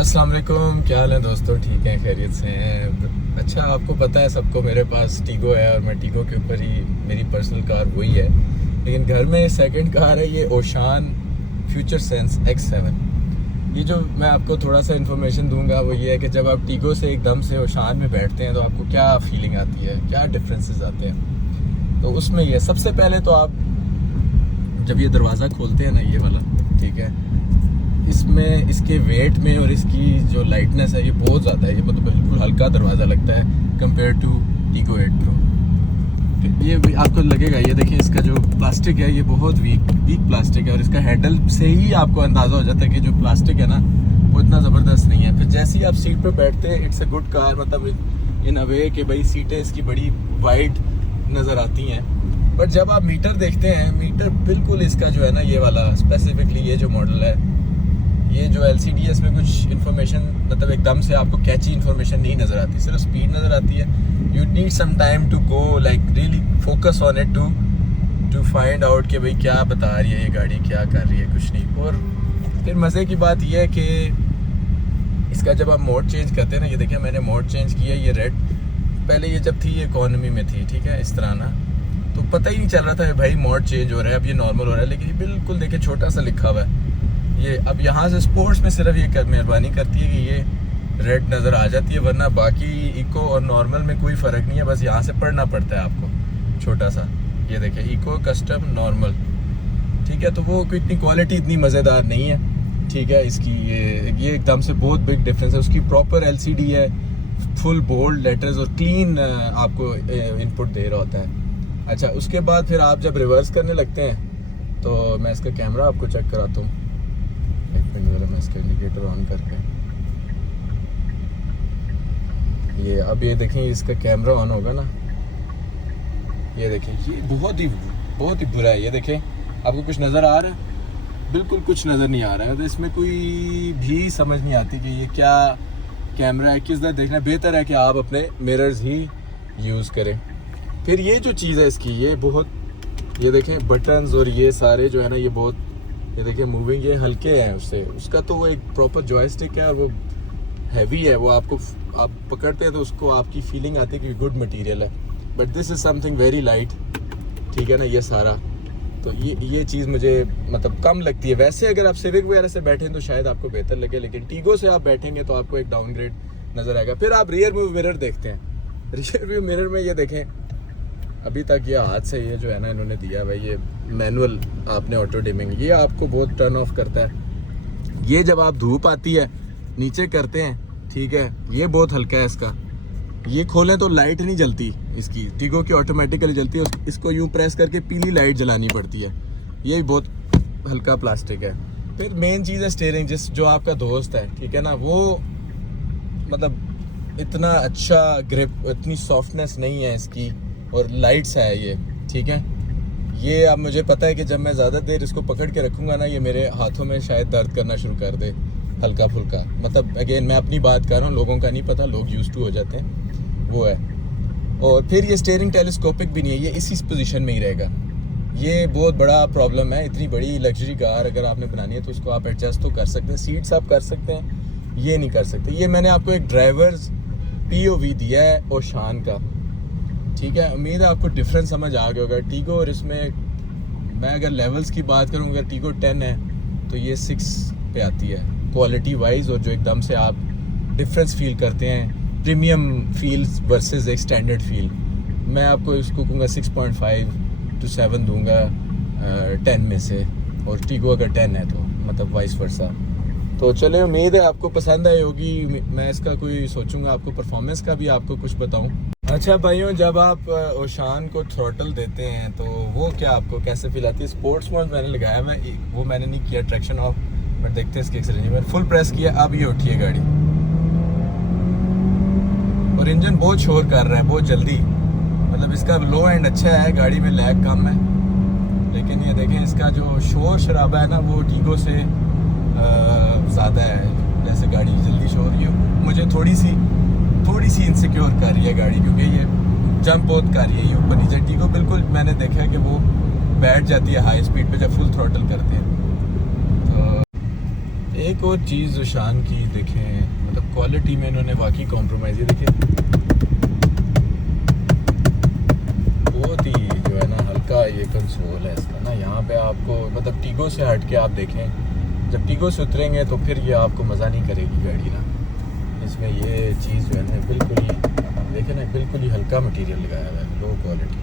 अस्सलाम वालेकुम, क्या हाल है दोस्तों? ठीक है, खैरियत से हैं? अच्छा, आपको पता है सबको मेरे पास टीगो है और मैं टीगो के ऊपर ही मेरी पर्सनल कार वही है। लेकिन घर में सेकंड कार है ये ओशान फ्यूचर सेंस X7। ये जो मैं आपको थोड़ा सा इन्फॉर्मेशन दूंगा वो ये है कि जब आप टीगो से एकदम से ओशान में बैठते हैं तो आपको क्या फीलिंग आती है, क्या डिफरेंसेस आते हैं। तो उसमें ये सबसे पहले तो आप जब ये दरवाज़ा खोलते हैं ना, ये वाला, ठीक है, इसमें इसके वेट में और इसकी जो लाइटनेस है ये बहुत ज़्यादा है। ये मतलब बिल्कुल हल्का दरवाज़ा लगता है कंपेयर टू टीगो 8 प्रो। ये भी आपको लगेगा, ये देखिए इसका जो प्लास्टिक है ये बहुत वीक प्लास्टिक है और इसका हैंडल से ही आपको अंदाज़ा हो जाता है कि जो प्लास्टिक है ना वो इतना ज़बरदस्त नहीं है। फिर जैसे ही आप सीट पे बैठते हैं, इट्स अ गुड कार, मतलब इन अ वे कि भाई सीटें इसकी बड़ी वाइड नज़र आती हैं। बट जब आप मीटर देखते हैं, मीटर बिल्कुल इसका जो है ना, ये वाला स्पेसिफिकली ये जो मॉडल है, ये जो LCD है, इसमें कुछ इन्फॉर्मेशन मतलब एकदम से आपको कैची इन्फॉर्मेशन नहीं नज़र आती, सिर्फ स्पीड नज़र आती है। You need some time to go like really focus on it to find out कि भाई क्या बता रही है ये गाड़ी, क्या कर रही है, कुछ नहीं। और फिर मज़े की बात यह है कि इसका जब आप मोड चेंज करते हैं ना, ये देखिए मैंने मोड चेंज किया, ये रेड, पहले ये जब थी ये इकोनॉमी में थी, ठीक है, इस तरह ना, तो पता ही नहीं चल रहा था भाई मोड चेंज हो रहा है, अब ये नॉर्मल हो रहा है। लेकिन ये बिल्कुल देखिए छोटा सा लिखा हुआ है ये। अब यहाँ से स्पोर्ट्स में सिर्फ ये मेहरबानी करती है कि ये रेड नज़र आ जाती है, वरना बाकी इको और नॉर्मल में कोई फ़र्क नहीं है। बस यहाँ से पढ़ना पड़ता है आपको छोटा सा, ये देखिए इको, कस्टम, नॉर्मल, ठीक है। तो वो कोई इतनी क्वालिटी इतनी मज़ेदार नहीं है, ठीक है। इसकी ये एकदम से बहुत बिग डिफरेंस है। उसकी प्रॉपर LCD है, फुल बोल्ड लेटर्स और क्लीन आपको इनपुट दे रहा होता है। अच्छा, उसके बाद फिर आप जब रिवर्स करने लगते हैं तो मैं इसका कैमरा आपको चेक कराता हूँ। एक मिनट ज़रा, मैं इसका इंडिकेटर ऑन करके, ये अब ये देखें इसका कैमरा ऑन होगा ना, ये देखें ये बहुत ही बुरा है। ये देखें, आपको कुछ नज़र आ रहा है? बिल्कुल कुछ नज़र नहीं आ रहा है। तो इसमें कोई भी समझ नहीं आती कि ये क्या कैमरा है, किस तरह देखना। बेहतर है कि आप अपने मिरर्स ही यूज़ करें। फिर ये जो चीज़ है इसकी, ये बहुत, ये देखें बटन्स और ये सारे जो है ना, ये बहुत, ये देखिए मूविंग, ये हल्के हैं उससे। उसका तो वो एक प्रॉपर जॉयस्टिक है और वो हैवी है, वो आपको आप पकड़ते हैं तो उसको आपकी फीलिंग आती है कि गुड मटेरियल है। But this is something very light, ठीक है ना, ये सारा। तो ये चीज़ मुझे मतलब कम लगती है। वैसे अगर आप सिविक वगैरह से बैठें तो शायद आपको बेहतर लगे, लेकिन टीगो से आप बैठेंगे तो आपको एक डाउनग्रेड नज़र आएगा। फिर आप रियर व्यू मिरर देखते हैं, रियर व्यू मिरर में ये देखें, अभी तक ये हाथ से ये जो है ना इन्होंने दिया भाई, ये मैनुअल आपने ऑटो डिमिंग, ये आपको बहुत टर्न ऑफ करता है। ये जब आप धूप आती है नीचे करते हैं, ठीक है, ये बहुत हल्का है इसका। ये खोलें तो लाइट नहीं जलती इसकी, टीगो की ऑटोमेटिकली जलती है, इसको यूँ प्रेस करके पीली लाइट जलानी पड़ती है। ये बहुत हल्का प्लास्टिक है। फिर मेन चीज़ है स्टीयरिंग, जो आपका दोस्त है, ठीक है ना, वो मतलब इतना अच्छा ग्रिप, इतनी सॉफ्टनेस नहीं है इसकी, और लाइट्स है ये, ठीक है। ये अब मुझे पता है कि जब मैं ज़्यादा देर इसको पकड़ के रखूँगा ना, ये मेरे हाथों में शायद दर्द करना शुरू कर दे हल्का फुल्का। मतलब अगेन मैं अपनी बात कर रहा हूँ, लोगों का नहीं पता, लोग यूज्ड टू हो जाते हैं, वो है। और फिर ये स्टीयरिंग टेलीस्कोपिक भी नहीं है, ये इसी पोजीशन में ही रहेगा। ये बहुत बड़ा प्रॉब्लम है। इतनी बड़ी लग्जरी कार अगर आपने बनानी है तो उसको आप एडजस्ट तो कर सकते हैं, सीट्स आप कर सकते हैं, ये नहीं कर सकते। ये मैंने आपको एक ड्राइवर्स POV दिया है ओशान का, ठीक है। उम्मीद है आपको डिफरेंस समझ आ गया होगा टीगो और इसमें। मैं अगर लेवल्स की बात करूँ, अगर टीगो 10 है तो ये 6 पे आती है क्वालिटी वाइज, और जो एकदम से आप डिफरेंस फील करते हैं, प्रीमियम फील्स वर्सेस एक स्टैंडर्ड फील, मैं आपको इसको कहूँगा 6.5 to 7 दूंगा 10 में से। और टीगो अगर 10 है तो मतलब वाइस वर्सा। तो चले, उम्मीद है आपको पसंद आई होगी। मैं इसका कोई सोचूंगा आपको परफॉर्मेंस का भी आपको कुछ बताऊं। अच्छा भाइयों, जब आप ओशान को थ्रोटल देते हैं तो वो क्या आपको कैसे फील आती है? स्पोर्ट्स मोड मैंने लगाया, मैं वो मैंने नहीं किया ट्रैक्शन ऑफ, बट देखते हैं इसकी एक्सीलरेशन। मैंने फुल प्रेस किया, अब ये उठी है गाड़ी और इंजन बहुत शोर कर रहा है, बहुत जल्दी। मतलब इसका लो एंड अच्छा है, गाड़ी में लैग कम है, लेकिन ये देखें इसका जो शोर शराबा है ना वो टीगो से ज़्यादा है। जैसे गाड़ी जल्दी शोर रही हो, मुझे थोड़ी सी इनसिक्योर कर रही है गाड़ी, क्योंकि ये जंप बहुत कर रही है ये ऊपर नीचे। टीगो बिल्कुल मैंने देखा है कि वो बैठ जाती है हाई स्पीड पे जब फुल थ्रॉटल करते हैं। तो एक और चीज़ शान की देखें, मतलब क्वालिटी में इन्होंने वाकई कॉम्प्रोमाइज़, ये देखें बहुत ही जो है ना हल्का ये कंसोल है इसका ना। यहाँ पे आपको मतलब टीगो से हट के आप देखें, जब टीगो से उतरेंगे तो फिर ये आपको मज़ा नहीं करेगी गाड़ी ना। इसमें ये चीज़ जो है ना बिल्कुल ही देखें ना, बिल्कुल ही हल्का मटेरियल लगाया हुआ है, लो क्वालिटी।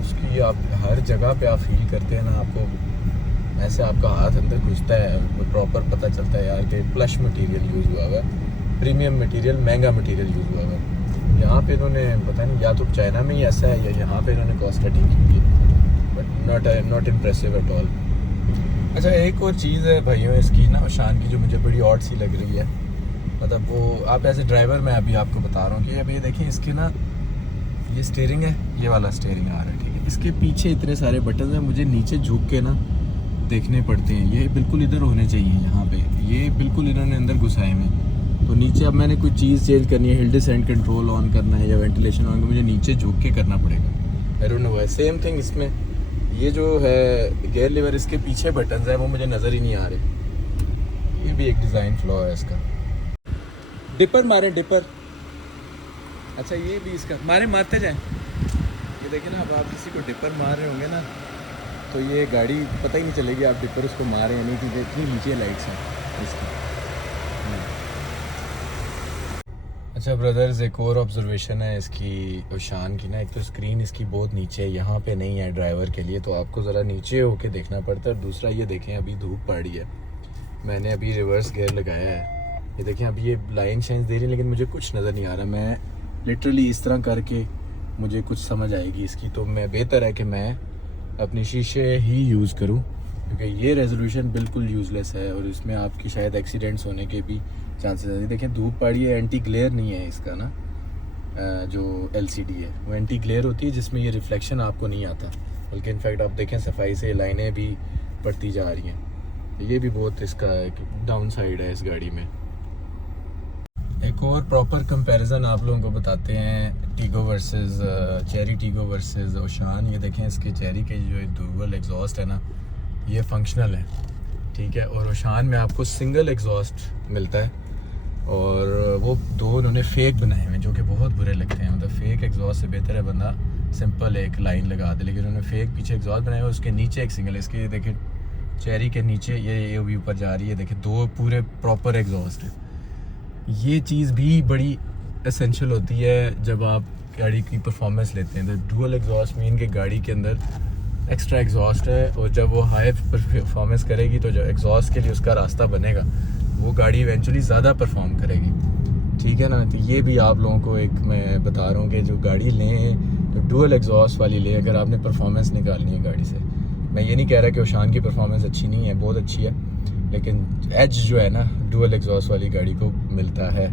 उसकी आप हर जगह पे आप फील करते हैं ना, आपको ऐसे आपका हाथ अंदर घुसता है, प्रॉपर पता चलता है यार कि प्लश मटेरियल यूज़ हुआ हुआ है, प्रीमियम मटेरियल, महंगा मटेरियल यूज़ हुआ हुआ है। यहाँ पे इन्होंने पता नहीं या तो चाइना में ही ऐसा है या यहाँ पे इन्होंने कॉस्ट कटिंग की है, but not impressive at all. अच्छा एक और चीज़ है भाइयों इसकी ना शान की, जो मुझे बड़ी ऑड सी लग रही है, मतलब वो आप एज ए ड्राइवर मैं अभी आपको बता रहा हूँ कि अब ये देखें इसकी ना, ये स्टीयरिंग है, ये वाला स्टीयरिंग आ रहा है, ठीक है। इसके पीछे इतने सारे बटन हैं, मुझे नीचे झुक के ना देखने पड़ते हैं। ये बिल्कुल इधर होने चाहिए यहाँ पे, ये बिल्कुल इन्होंने अंदर घुसाए में। तो नीचे अब मैंने कोई चीज़ चेंज करनी है, हिल डिसेंट कंट्रोल ऑन करना है या वेंटिलेशन ऑन, मुझे नीचे झुक के करना पड़ेगा। I don't know why. Same thing इसमें ये जो है गियर लीवर, इसके पीछे बटन हैं वो मुझे नज़र ही नहीं आ रहे। ये भी एक डिज़ाइन फ्लॉ है इसका। डिपर मारे, डिपर। अच्छा ये भी इसका मारे, मारते जाएं। ये देखें ना, अब आप किसी को डिपर मार रहे होंगे ना तो ये गाड़ी पता ही नहीं चलेगी आप डिपर उसको मारे या नहीं, क्योंकि इतनी नीचे लाइट्स हैं इसकी। अच्छा ब्रदर्स, एक और ऑब्जर्वेशन है इसकी शान की ना, एक तो स्क्रीन इसकी बहुत नीचे है, यहाँ पे नहीं है ड्राइवर के लिए, तो आपको ज़रा नीचे होके देखना पड़ता है। दूसरा ये देखें अभी धूप पड़ी है, मैंने अभी रिवर्स गियर लगाया है, ये देखें अभी ये लाइन चेंज दे रही है लेकिन मुझे कुछ नज़र नहीं आ रहा। मैं लिटरली इस तरह करके मुझे कुछ समझ आएगी इसकी, तो मैं बेहतर है कि मैं अपनी शीशे ही यूज़ करूं, क्योंकि ये रेजोल्यूशन बिल्कुल यूज़लेस है और इसमें आपकी शायद एक्सीडेंट्स होने के भी चांसेस हैं। देखें धूप पड़ी है, एंटी ग्लेयर नहीं है इसका ना, जो LCD है वो एंटी ग्लेयर होती है जिसमें ये रिफ्लेक्शन आपको नहीं आता, बल्कि इनफैक्ट आप देखें सफाई से लाइनें भी पड़ती जा रही हैं। तो ये भी बहुत इसका डाउन साइड है इस गाड़ी में। एक और प्रॉपर कंपैरिजन आप लोगों को बताते हैं टीगो वर्सेस चेरी, टीगो वर्सेस ओशान। ये देखें इसके चेरी के जो डुअल एग्जॉस्ट है ना, ये फंक्शनल है, ठीक है, और ओशान में आपको सिंगल एग्जॉस्ट मिलता है और वो दो उन्होंने फेक बनाए हुए हैं जो कि बहुत बुरे लगते हैं। मतलब फेक एग्जॉस्ट से बेहतर है बंदा सिंपल एक लाइन लगा दे, लेकिन उन्होंने फेक पीछे एग्जॉस्ट बनाए हुए, उसके नीचे एक सिंगल। इसके देखें चेरी के नीचे ये भी ऊपर जा रही है, देखें दो पूरे प्रॉपर एग्जॉस्ट है। ये चीज़ भी बड़ी एसेंशियल होती है जब आप गाड़ी की परफॉर्मेंस लेते हैं। तो डुअल एग्जॉस्ट मीन कि गाड़ी के अंदर एक्स्ट्रा एग्जॉस्ट है और जब वो हाई परफॉर्मेंस करेगी तो जो एग्जॉस्ट के लिए उसका रास्ता बनेगा वो गाड़ी इवेंचुअली ज़्यादा परफॉर्म करेगी, ठीक है ना। तो ये भी आप लोगों को एक मैं बता रहा हूँ कि जो गाड़ी लें तो डुअल एग्जॉस्ट वाली लें अगर आपने परफॉर्मेंस निकालनी है गाड़ी से। मैं ये नहीं कह रहा कि ओशान की परफॉर्मेंस अच्छी नहीं है, बहुत अच्छी है, लेकिन एज जो है ना डुअल एग्जॉस्ट वाली गाड़ी को मिलता है।